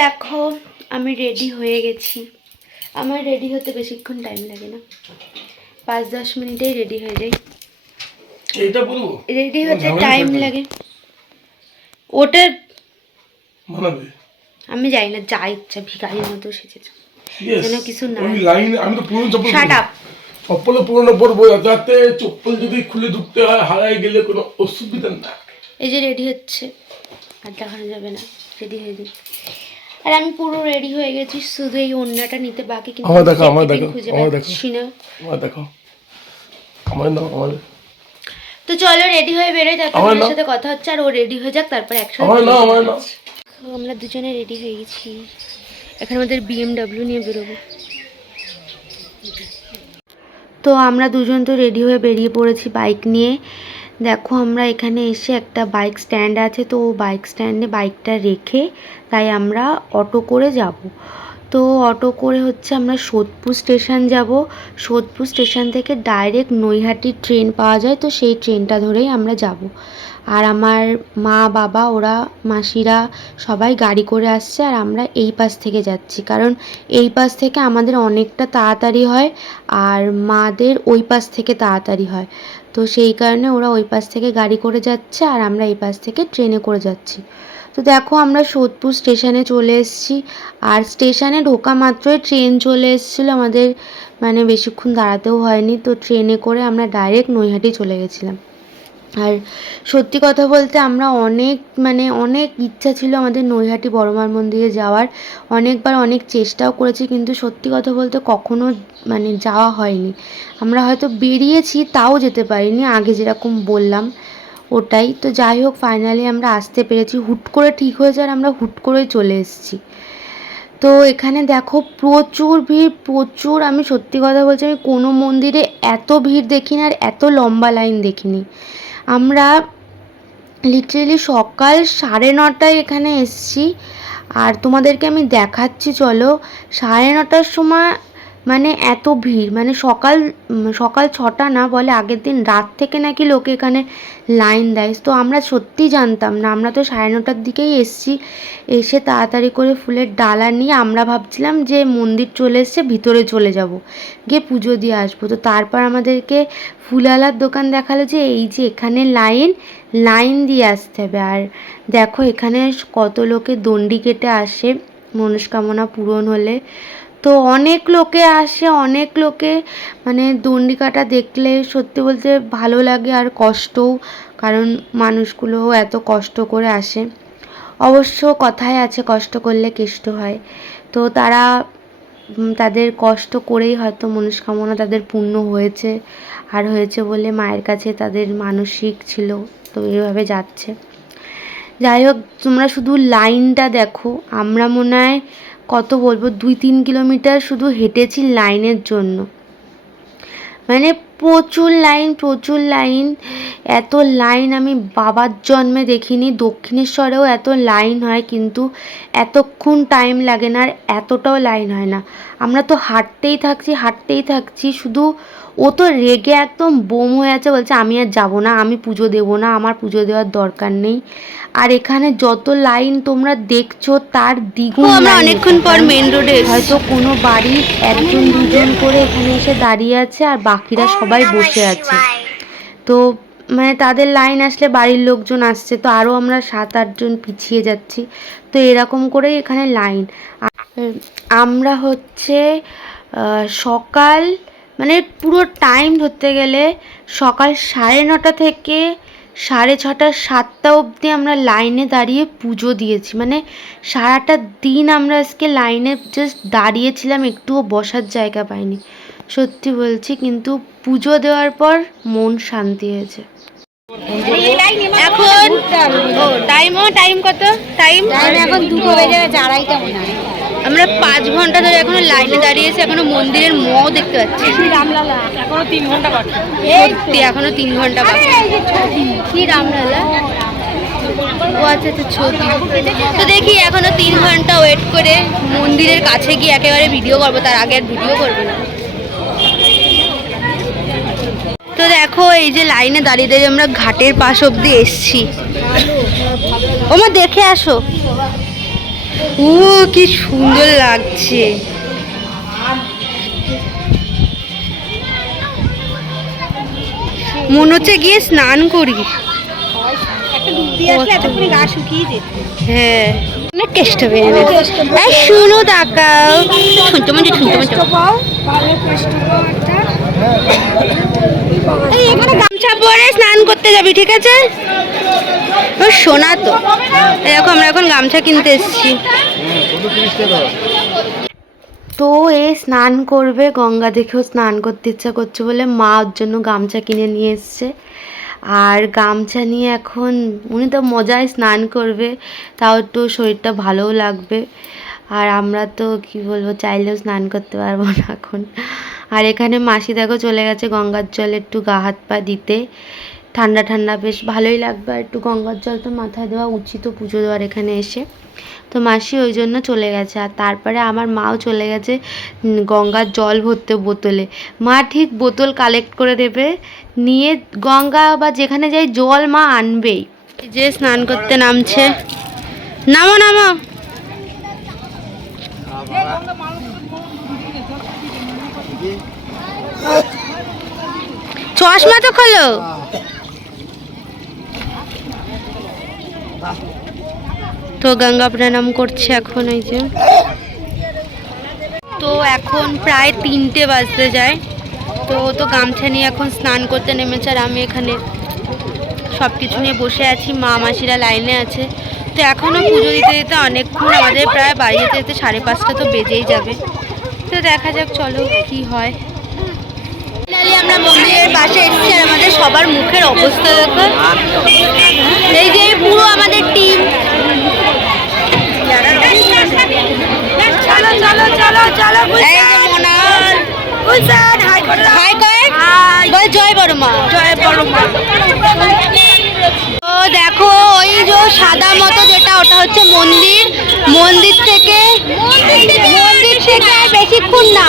দেখো আমি রেডি হয়ে গেছি। আমার রেডি হতে বেশিক্ষণ টাইম লাগে না, 5-10 মিনিটেই রেডি হয়ে যাই। এইটা বলবো রেডি হতে টাইম লাগে, ওটা মানাবে। আমি যাই না, যা ইচ্ছা ভিখারির মতো সেজেছে যেন কিছু না। আমি তো পুরনো চপ্পল, শাট আপ। চপ্পল পুরনো পরবো যাতে চপ্পল যদি খুলে ঢুকতে হয় হারায় গেলে কোনো অসুবিধা না। এই যে রেডি হচ্ছে, আর দেখানো যাবে না, রেডি হয়ে যাই। আর আমি পুরো রেডি হয়ে গেছি, শুধু এই ওড়নাটা নিতে বাকি। কিন্তু আমার দেখো, আমার দেখো, খুঁজে আমার দেখো, পাচ্ছি না। আমার দেখো, আমার নাও, আমার। তো চলো রেডি হয়ে বেরোই, তারপর ওর সাথে কথা হচ্ছে। আর ও রেডি হয়ে যাক, তারপর একসাথে আমার নাও। আমরা দুজনে রেডি হয়ে গেছি, এখন আমাদের BMW নিয়ে বেরোবো। তো আমরা দুজন তো রেডি হয়ে বেরিয়ে পড়েছি বাইক নিয়ে। দেখো আমরা এখানে এসে একটা বাইক স্ট্যান্ড আছে, তো বাইক স্ট্যান্ডে বাইকটা রেখে তাই আমরা অটো করে যাব। তো অটো করে হচ্ছে আমরা সোদপুর স্টেশন যাব। সোদপুর স্টেশন থেকে ডাইরেক্ট নৈহাটির ট্রেন পাওয়া যায়, তো সেই ট্রেনটা ধরেই আমরা যাব। আর আমার মা বাবা ওরা মাসিরা সবাই গাড়ি করে আসছে, আর আমরা এই পাশ থেকে যাচ্ছি, কারণ এই পাশ থেকে আমাদের অনেকটা তাড়াতাড়ি হয় আর মাদের ওই পাশ থেকে তাড়াতাড়ি হয়। তো সেই কারণে ওরা ওই পাশ থেকে গাড়ি করে যাচ্ছে আর আমরা এই পাশ থেকে ট্রেনে করে যাচ্ছি। তো দেখো আমরা সোদপুর স্টেশনে চলে এসেছি, আর স্টেশনে ঢোকা মাত্রই ট্রেন চলে এসেছিলো আমাদের, মানে বেশিক্ষণ দাঁড়াতেও হয়নি। তো ট্রেনে করে আমরা ডাইরেক্ট নৈহাটি চলে গেছিলাম। আর সত্যি কথা বলতে আমরা অনেক ইচ্ছা ছিল আমাদের নৈহাটি বড়মার মন্দিরে যাওয়ার, অনেকবার অনেক চেষ্টাও করেছি, কিন্তু সত্যি কথা বলতে কখনো যাওয়া হয়নি। আমরা হয়তো বেরিয়েছি তাও যেতে পারিনি, আগে যেরকম বললাম ওটাই। তো যাই হোক, ফাইনালি আমরা আসতে পেরেছি, হুট করে ঠিক হয়েছে আর আমরা হুট করে চলে এসেছি। তো এখানে দেখো প্রচুর ভিড়, প্রচুর। আমি সত্যি কথা বলছি, আমি কোনো মন্দিরে এত ভিড় দেখিনি আর এত লম্বা লাইন দেখিনি। আমরা লিটারেলি সকাল 9:30 এখানে এসেছি, আর তোমাদেরকে আমি দেখাচ্ছি চলো। 9:30 সময় এত ভিড়, সকাল 6টা না, বলে আগের দিন রাত থেকে নাকি লোকে এখানে লাইন দেয়। তো আমরা সত্যিই জানতাম না, আমরা তো 9:30টার দিকেই এসেছি। এসে তাড়াতাড়ি করে ফুলের ডালা নিয়ে আমরা ভাবছিলাম যে মন্দির চলে এসছে, ভিতরে চলে যাব, গিয়ে পুজো দিয়ে আসবো। তো তারপর আমাদেরকে ফুলওয়ালার দোকান দেখালো যে এই যে এখানে লাইন দিয়ে আসতে হবে। আর দেখো এখানে কত লোকে দণ্ডি কেটে আসে মনস্কামনা পূরণ হলে। তো অনেক লোকে আসে, অনেক লোকে দণ্ডি কাটা দেখলে সত্যি বলতে ভালো লাগে আর কষ্টও, কারণ মানুষগুলো এত কষ্ট করে আসে। অবশ্য কথায় আছে কষ্ট করলে কেষ্ট হয়। তো তারা তাদের কষ্ট করেই হয়তো মনস্কামনা তাদের পূর্ণ হয়েছে, আর হয়েছে বলে মায়ের কাছে তাদের মানসিক ছিল, তো এইভাবে যাচ্ছে। যাই হোক, তোমরা শুধু লাইনটা দেখো। আমরা মনে হয় কত বলবো 2-3 কিলোমিটার শুধু হেঁটেছি লাইনের জন্য। প্রচুর লাইন। এত লাইন আমি বাবার জন্মে দেখিনি। দক্ষিণেশ্বরেও এত লাইন হয়, কিন্তু এতক্ষণ টাইম লাগে না, আর এতটাও লাইন হয় না। আমরা তো হাঁটতেই থাকছি শুধু। ও তো রেগে একদম বোম হয়ে আছে, বলছে আমি আর যাবো না, আমি পুজো দেবো না, আমার পুজো দেওয়ার দরকার নেই। আর এখানে যত লাইন তোমরা দেখছো তার দ্বিগুণ। আমরা অনেকক্ষণ পর মেন রোডে, হয়তো কোনো বাড়ির 1-2 করে এখানে এসে দাঁড়িয়ে আছে, আর বাকিরা সবাই বসে আছে। তো তাদের লাইন আসলে বাড়ির লোকজন আসছে, তো আরও আমরা 7-8 জন পিছিয়ে যাচ্ছি। তো এরকম করেই এখানে লাইন। আমরা হচ্ছে সকাল পুরো টাইম ধরতে গেলে সকাল 9:30 থেকে 6:30, 7টা অবধি আমরা লাইনে দাঁড়িয়ে পুজো দিয়েছি। সারাটা দিন আমরা আজকে লাইনে জাস্ট দাঁড়িয়েছিলাম, একটুও বসার জায়গা পাইনি, সত্যি বলছি। কিন্তু পুজো দেওয়ার পর মন শান্তি হয়েছে। এখন টাইম কত? টাইম এখন 2 বেজে গেছে, 2:30 মনে হয়। আমরা 5 ঘন্টা ধরে এখনো লাইনে দাঁড়িয়েছি, এখনো মন্দিরের মও দেখতে পাচ্ছি। এখনো 3 ঘন্টা বাকি। সত্যি এখনো 3 ঘন্টা বাকি। কি রামলালা? ও আচ্ছা, ছবি। তো দেখি এখনো 3 ঘন্টা ওয়েট করে মন্দিরের কাছে গিয়ে একেবারে ভিডিও করবো, তার আগে আর ভিডিও করবো না। তো দেখো এই যে লাইনে দাঁড়িয়ে আমরা ঘাটের পাশ অবধি এসছি। ওমা দেখে আসো। ও কি সুন্দর লাগছে। মনে হচ্ছে গিয়ে স্নান করি। হ্যাঁ অনেক টেস্ট হবে। শুনো তাকাও, শুনতে মনে এখানে গামছা পরে স্নান করতে যাবি, ঠিক আছে? ও শোনা তো, দেখো আমরা এখন গামছা কিনতে এসেছি। তো এ স্নান করবে, গঙ্গা দেখেও স্নান করতে ইচ্ছা করছে বলে মা ওর জন্য গামছা কিনে নিয়ে এসছে। আর গামছা নিয়ে এখন উনি তো মজায় স্নান করবে, তাও একটু শরীরটা ভালোও লাগবে। আর আমরা তো কি বলবো, চাইলেও স্নান করতে পারবো না এখন। আর এখানে মাসি দেখো চলে গেছে গঙ্গার জল একটু গা হাত পা দিতে, ঠান্ডা ঠান্ডা বেশ ভালোই লাগবে। আর একটু গঙ্গার জল তো মাথায় দেওয়া উচিত পুজো দেওয়ার এখানে এসে, তো মাসি ওই জন্য চলে গেছে। আর তারপরে আমার মাও চলে গেছে গঙ্গার জল ভরতে বোতলে। মা ঠিক বোতল কালেক্ট করে দেবে, নিয়ে গঙ্গা বা যেখানে যাই জল মা আনবেই। যে স্নান করতে নামছে, নামো নামো। চশমা তো খোলো। তো গঙ্গা প্রণাম করছে এখন। এই যে তো এখন প্রায় 3টে বাজতে যায়, তো গামছা নিয়ে এখন স্নান করতে নেমেছে। আর আমি এখানে সব কিছু নিয়ে বসে আছি, মা মাসিরা লাইনে আছে। তো এখনও পুজো দিতে দিতে অনেকক্ষণ, আমাদের প্রায় বাড়ি যেতে যেতে 5:30 তো বেজেই যাবে। তো দেখা যাক চলো কি হয়। আমরা মন্দিরের পাশে এসেছি আর আমাদের সবার মুখের অবস্থা দেখো। এই যে পুরো আমাদের টিম। চলো চলো চলো চলো। জয় বড় মা, জয় বড় মা। তো দেখো ওই যে সাদা মতো যেটা, ওটা হচ্ছে মন্দির। মন্দির থেকে আর বেশিক্ষণ না,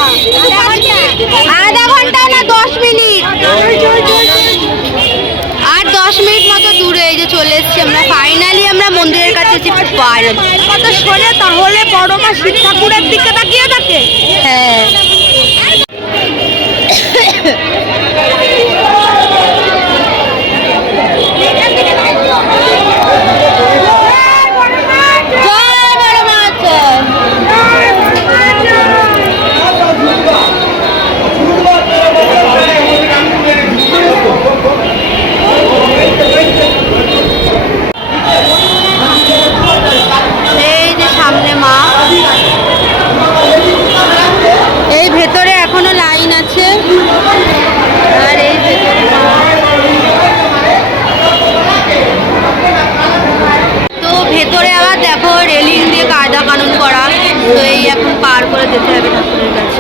আধা ঘন্টা না 10 মিনিট, আর 10 মিনিট মতো দূরে এই যে চলে এসেছি আমরা। ফাইনালি আমরা মন্দিরের কাছে এসেছি। কত শোনে তাহলে বড় মা শিব ঠাকুরের দিকে তাকিয়ে থাকে। হ্যাঁ যেতে হবে ঠাকুরের কাছে।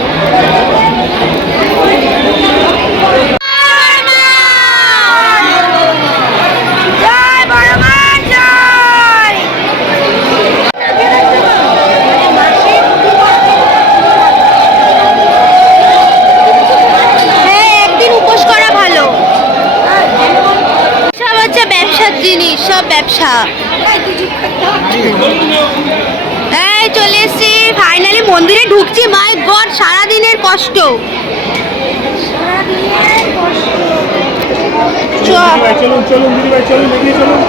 হ্যাঁ একদিন উপোস করা ভালো। সব হচ্ছে ব্যবসার জিনিস, সব ব্যবসা। চলে এসছি ফাইনালি মন্দিরে ঢুকছি। মাই গড সারাদিনের কষ্ট। চলুন চলুন দিদি ভাই, চলুন এগিয়ে চলুন।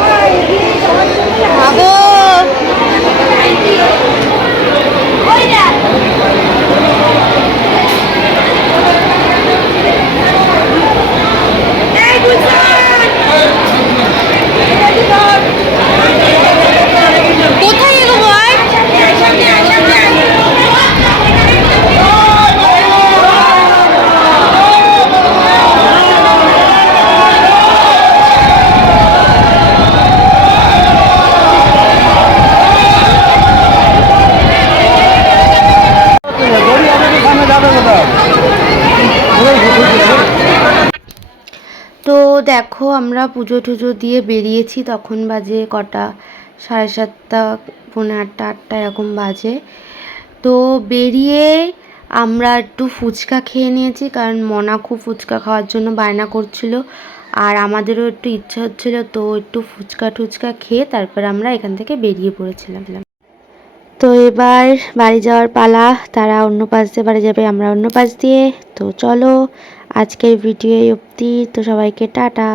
কোথায় এগোবো? তো দেখো আমরা পুজো টুজো দিয়ে বেরিয়েছি, তখন বাজে কটা 7:30, 7:45, 8 এরকম বাজে। তো বেরিয়ে আমরা একটু ফুচকা খেয়ে নিয়েছি, কারণ মনা খুব ফুচকা খাওয়ার জন্য বায়না করছিল, আর আমাদেরও একটু ইচ্ছা হচ্ছিল। তো একটু ফুচকা টুচকা খেয়ে তারপর আমরা এখান থেকে বেরিয়ে পড়েছিলাম। তো এবার বাড়ি যাওয়ার পালা, তারা অন্য পাশ দিয়ে বাড়ি যাবে, আমরা অন্য পাশ দিয়ে। তো চলো আজকের ভিডিও অবধি, তো সবাইকে টাটা।